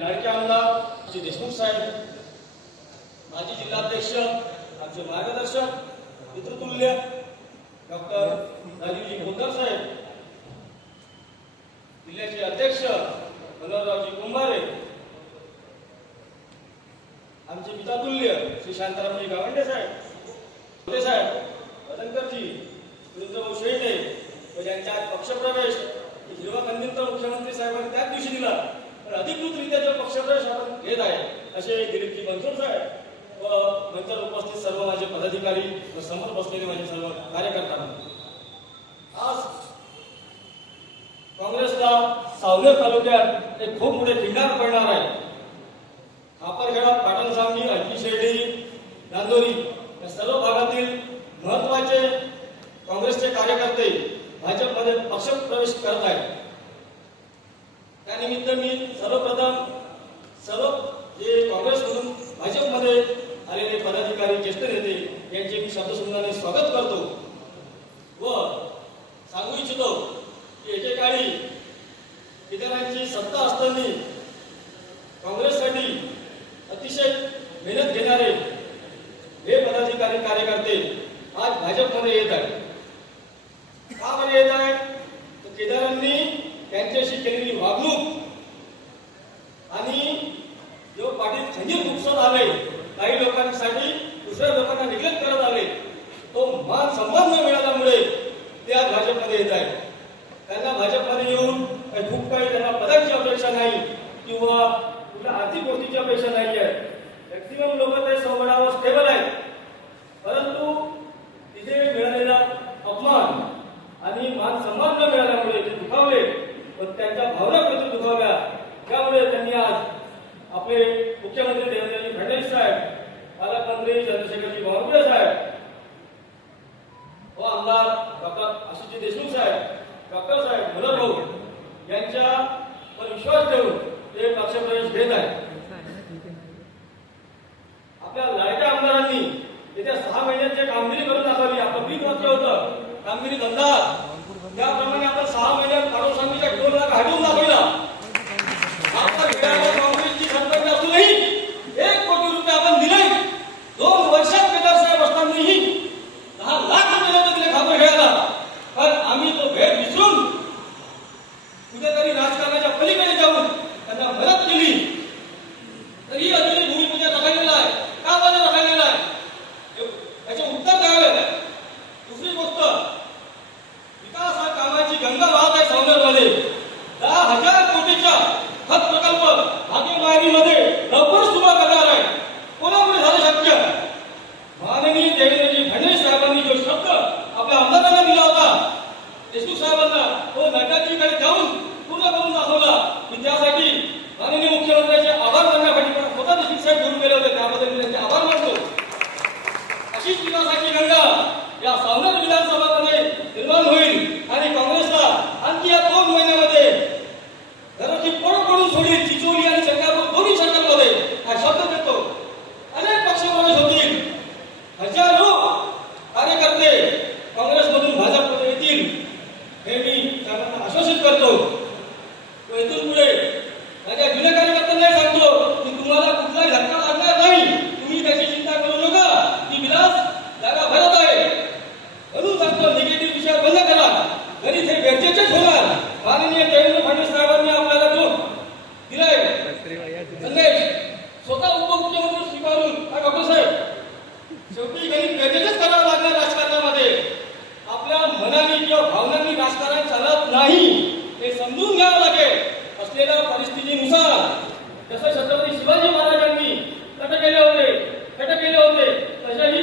लाडके आमदार श्री देशमुख साहेब माजी जिल्हाध्यक्ष आमचे मार्गदर्शक मित्रतुल्य डॉक्टर राजीवजी बोंदर साहेब जिल्ह्याचे अध्यक्ष मनोहररावजी कुंभारे आमचे पितातुल्य श्री शांतारामजी गावंडे साहेब साहेब वदनकरजी वृंदभाऊ शेळके व ज्यांच्या आज पक्षप्रवेश हिरवा कंदील तर मुख्यमंत्री साहेबांनी त्याच दिवशी दिला. अधिकृतरित्या जो पक्षाचं शासन घेत आहे. असे दिलीपजी बनसोड साहेब व नंतर उपस्थित सर्व माझे पदाधिकारी व समोर बसलेले माझे सर्व कार्यकर्ता. आज काँग्रेसला सावनेर तालुक्यात एक खूप मोठे भिंगार पडणार आहे. खापरखेडा पाटण सांगली अडकी शेर्डी नांदोरी या सर्व भागातील महत्त्वाचे काँग्रेसचे कार्यकर्ते भाजपमध्ये पक्ष प्रवेश करत आहेत त्यानिमित्त मी सर्वप्रथम सर्व जे काँग्रेसमधून भाजपमध्ये आलेले पदाधिकारी ज्येष्ठ नेते यांचे मी शब्दसुंदराने स्वागत करतो व सांगू इच्छितो की एकेकाळी इतरांची सत्ता असताना काँग्रेससाठी अतिशय मेहनत घेणारे हे पदाधिकारी कार्यकर्ते आज भाजपमध्ये येत आहेत का बरं येत आहेत तर केदारांनी त्यांच्याशी केलेली वागणूक आणि जो पाटील खंजीर नुकसान आले काही लोकांसाठी दुसऱ्या लोकांना निग्लेक्ट करत आले तो मान सन्मान न मिळाल्यामुळे ते आज भाजपमध्ये येत आहेत. त्यांना भाजपमध्ये येऊन काही खूप काही त्यांना पदांची अपेक्षा नाही किंवा कुठल्या आर्थिक गोष्टीची अपेक्षा नाही आहे. मॅक्सिमम लोक ते संगणावर स्टेबल आहेत परंतु तिथे मिळालेला अपमान आणि मान सन्मान न मिळाल्यामुळे ते दुखावले व त्यांच्या भावना कधी दुखावल्या. त्यामुळे त्यांनी आज आपले मुख्यमंत्री देवेंद्रजी फडणवीस साहेब पालकमंत्री चंद्रशेखरजी बावनकुळे करतो व इथून पुढे माझ्या जुन्या कार्यकर्त्यांना सांगतो की तुम्हाला कुठलाही धक्का लागणार नाही. तुम्ही त्याची चिंता करू नका. ती विलास जागा भरत आहे. म्हणून सांगतो निगेटिव्ह विषय बंद करा. तरी ते गरजेचेच होणार. माननीय देवेंद्र फडणवीस साहेबांनी आपल्याला जो दिलाय संदेश स्वतः उपमुख्यमंत्री स्वीकारून हा साहेब शेवटी गणित गरजेचेच करावं लागणार राजकारणामध्ये. आपल्या मनाने किंवा भावनांनी राजकारण चालत नाही. हे समजून घ्यावं लागेल. असलेल्या परिस्थितीनुसार जसं छत्रपती शिवाजी महाराजांनी कट केले होते कट केले होते तशाही